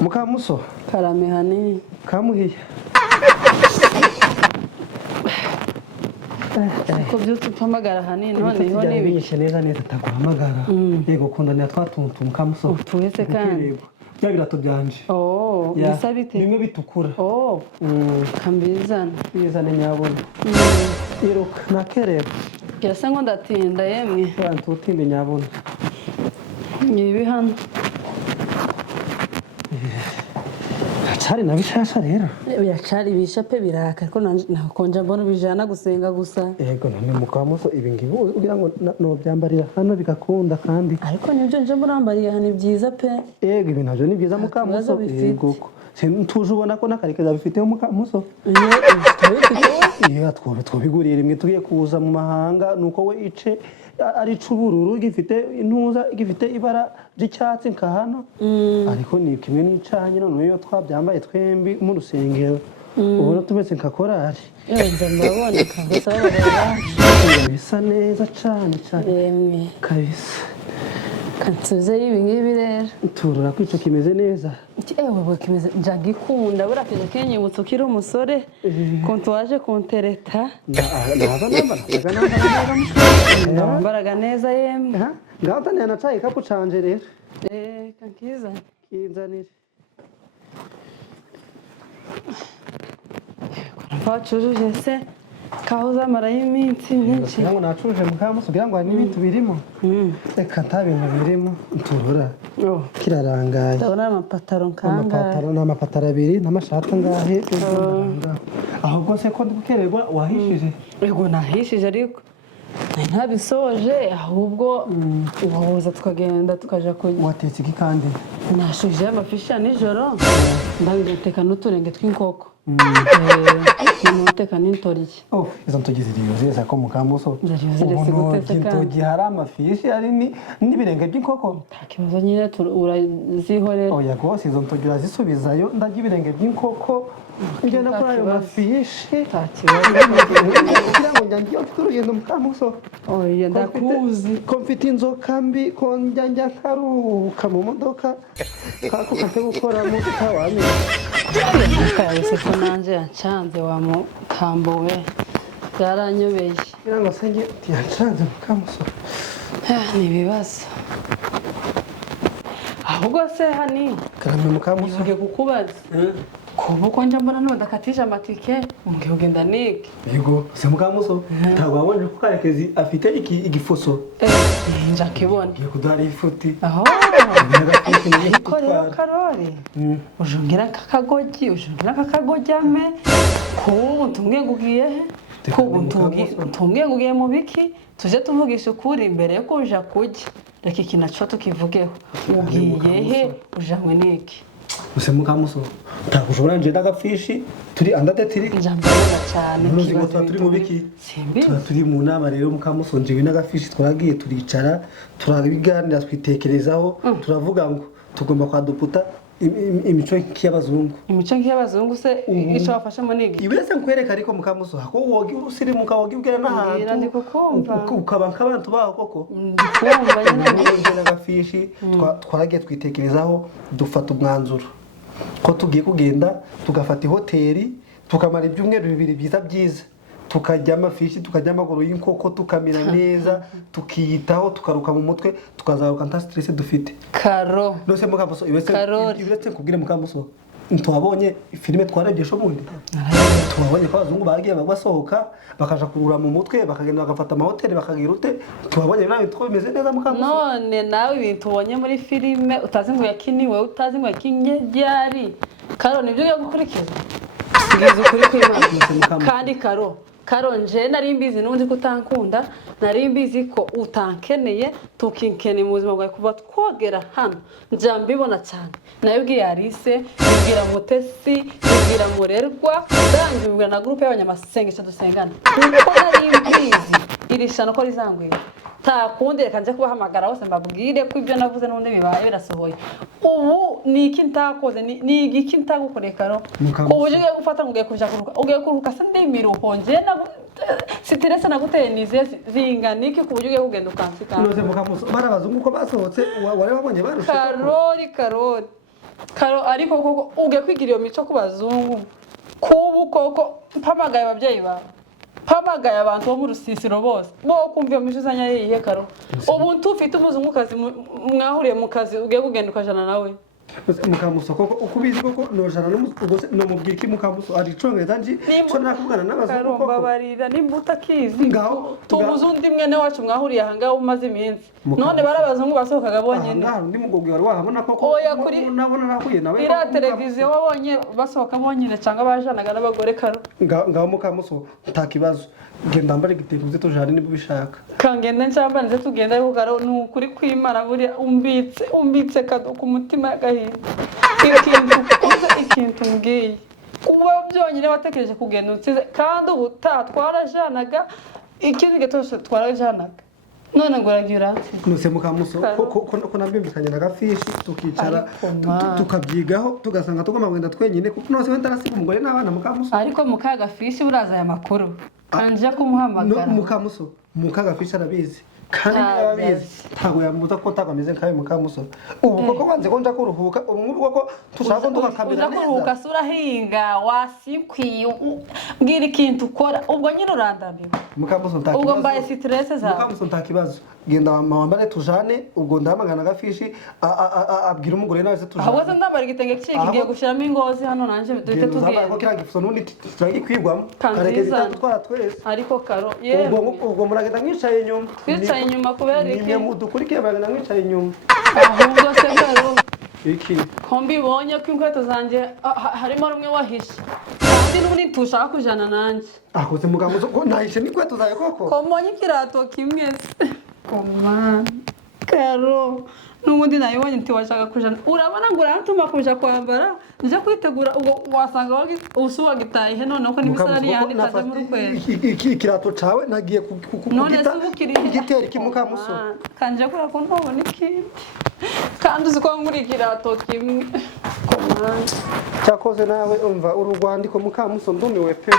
Mukamuso karame hani kamuhiye ko byutse upamagara hani noneho nibishe neza taguhamagara yego kundanira twatuntu Mukamuso tuhese kandi bya birato byanje bisa bite bimwe bitukura kambizana bizane nyabona iruka nakereba yasa ngo ndatinda yemwe abantu utinde nyabona nibi hano Chari na bishasha rero biracari bishape biraka ariko nakonja mbona bijana gusenga gusa yego none Mukamuso ibi ngibi ugira ngo no byambarira hano bigakunda kandi ariko nibyo nje mburambariye hano byiza pe yego ibi navyo ni byiza Mukamuso yego tuje ubona ko nakarekeza bifiteho Mukamuso iya twabiguriye rimwe tugiye kuza mu mahanga nuko we ice ari cubururu gifite intuza gifite ibara ry'icyatsi nka hano ariko ni kimwe n'icanye none yo twabyambaye twembi mu rusengero ubona tumeze nka korari nje mbabona kabisa bareba bisa neza cyane kabisa kantuze ibi ngibi rero turura ko ico kimeze neza ewe kimeze njagikunda burakije kenyibutse ukiri umusore kontu waje kontereta ndambaraga neza yemwe ngaho tane nacaye kapu canje rero kankiza kinzanire wacuruje se kaho zamarayo iminsi myinshi ngo nacuruje Mukamuso kugira ngo hari n'ibintu birimo reka nta bintu birimo turura kirarangaye ndabona amapataro nkanga n'amapataro abiri n'amashati angahe ahubwo se ko dukererwa wahishije yego nahishije ariko ntabisoje ahubwo uhuza tukagenda tukaja kujya watetse iki kandi nashuje amafishi ya nijoro ndabiteka n'uturenge tw'inkoko n'uteka n'intoryi izo ntogi ziriyuzuye ko Mukamuso intogi hari amafishi hari n'ibirenge by'inkoko nta kibazo nyine urazihorera oya rwose izo ntogi urazisubizayo ndarya ibirenge by'inkoko ngenda kuri ayo mafishi nta kibazo kugira ngo njye mfite urugendo Mukamuso oya ndakuzi ko mfite inzoka mbi ko njya nkaruhuka mu modoka kako kate gukora mu tawamenya kayose ko nanje yancanze wa mukambo we yaranyobeye kugira ngo se njye yancanze Mukamuso ni ibibazo ahubwo se hani karame Mukamuso ngiye kukubaza kuba uko njya mbona none ndakatije amatike ngiye ugenda nige yego se Mukamuso ntabwo wabonye ko Karekezi afite igifoso nja kibona ngiye kudara ifuti aho ariko rero Karori ujungira kakagogi ujungira kakagojame kubu tumwe ngugiye he kubu tumwe ngugiye mu biki tuje tuvugisha ukuri imbere yo kuja kujya reka iki naco tukivugeho ugiye he ujanywe niki use Mukamuso ntakushobora nje ndagafishi turi andate tiri njambona cyane nuzi ngo turi mu biki turi mu nama rero Mukamuso njewe n'agafishi twaragiye turicara turabiganira twitekerezaho turavuga ngo tugomba kwaduputa imico y'abazungu se ico bafasha mu nigi ibirese nkwereka ariko Mukamuso ko wogi urusirimuka wogi ubwira n'ahantu ukaba nk'abantu baho koko ndikumva nyine n'agafishi twaragiye twitekerezaho dufata umwanzuro ko tugiye kugenda tugafata hoteli tukamara ibyumweru bibiri byiza tukajya amafishi tukajya amaguru y'inkoko tukamira neza tukiyitaho tukaruka mu mutwe tukazaruka nta stress dufite Karo nose Mukamuso ibiretse kubwire Mukamuso ntwabonye filime twarebye sho mundi twabonye ko abazungu bagiye basohoka bakaja kurura mu mutwe bakagenda bagafata amahoteli bakagira ute twabonye nawe twemeze neza Mukamuso none nawe ibintu ubonye muri filime utazi ngo yakiniwe utazi ngo yakinye ryari Karo nibyo yo gukurikiza sigize ukuri kw'Imana kandi Karo nje nari mbizi n'undi kutankunda nari mbizi ko utankeneye tukinkene mu buzima bwawe kuba twogera hano nja mbibona cyane nayubwiye Arise bibwira Mutesi bibwira Murerwa ndanje bibwira na groupe y'abanyamasengesho dusengana kuko nari mbizi irishano ko rizangwira takundi reka nje kubahamagara hose mbabwire ko ibyo navuze n'undi bibaye birasohoye ubu ni iki ntakoze ni igiki ntagukoreye Karo ko uje gufata ngo ugiye kuruhuka se ndimiruho nje sitirese naguteye nize zingana iki ku buryo ugiye kugenda ukansikana nose mukamuso barabazungu ko basohotse wari wabonye barushe Karo ariko koko ugiye kwigira iyo mico ku bazungu kubu koko mpamagaye ababyeyi bawe mpamagaye abantu bo mu rusisiro bose bo kumva iyo mico uzanya yihe Karo ubu ntufite umuzungukazi mwahuriye mu kazi ugiye kugenda ukajana nawe mukamuso koko ukubizi koko nojana no mubwiki mukamuso ari congereza nji cyo nakuvugana n'abazungu koko babarira nimba utakizi tubuze undi mwene wacu mwahuriye aha ngaho umaze iminsi none barabazungu basohokaga bonyine ndi mugogwe wari wahabona koko oya kuri nabona nahuye nawe ira televiziyo wabonye basohoka bonyine cyangwa bajanaga n'abagore Karo ngaho mukamuso ntakibazo genda mbare giteguze tujane nibo bishaka kangenda ncyamba nze tugenda ariko Karo nukuri kwimana buri umbitse kado ku mutima y'agahinda ikintu mbwiye kuba byonyine watekereje kugenda utsize kandi ubu twarajanaga ikindi gatose twarajanaga none ngo uragira nuse mukamuso ko nabyumvikanye na gafishi tukicara tukabyigaho tugasanga tugomba kwenda twenyine kuko nose wenda arasiga umugore n'abana mukamuso ariko mukaga fishi uraza aya makuru kanje kumuhamagara mukamuso mukaga fishi arabizi kandi ababizi ntabwo yamuza ko tagameze nkawe mukamuso ubu koko wanze ko nja kuruhuka ubu ngubu koko tushaka tubakamera neza kuruhuka sura hinga wasikwiye mbwira ikintu ukora ubwo nyine urandambiwe mukamuso ntakibazo ubwo mbaye stress zawe mukamuso ntakibazo genda wambare tujane ubwo ndamagana gafishi abwira umugore nawe se tujane ahubwo se ndambara igitenge kigiye gushiramo ingozi hano nanje duhite tugenda ko kira gifuso nundi turagikwigwamo karekezi twara twese ariko Karo ubwo muragenda mwicaye inyuma inyuma kubera iki nimwe mudukurikiye bagana mwicaye inyuma ahubwo se Karo iki ko mbibonye ko inkweto zanjye harimo rumwe wahishe kandi n'ubundi tushaka kujana nanjye akoze mugamuzo ko nahishe n'inkweto zawe koko ko mbonye ikirato kimwe koma Karo n'ubundi nayibonye ntiwashaka kujana urabona ngo urantuma kuja kwambara nje kwitegura ubwo wasanga usuwa gitaye noneho ko n'ibisarari yandi kaje muri kwezi iki kirato cawe nagiye kugita igitera kimukamuso kanje kura ko ntobona iki kandi uzi ko nguri ikirato kimwe cyakoze nawe umva urugwandiko mukamuso ndumiwe pe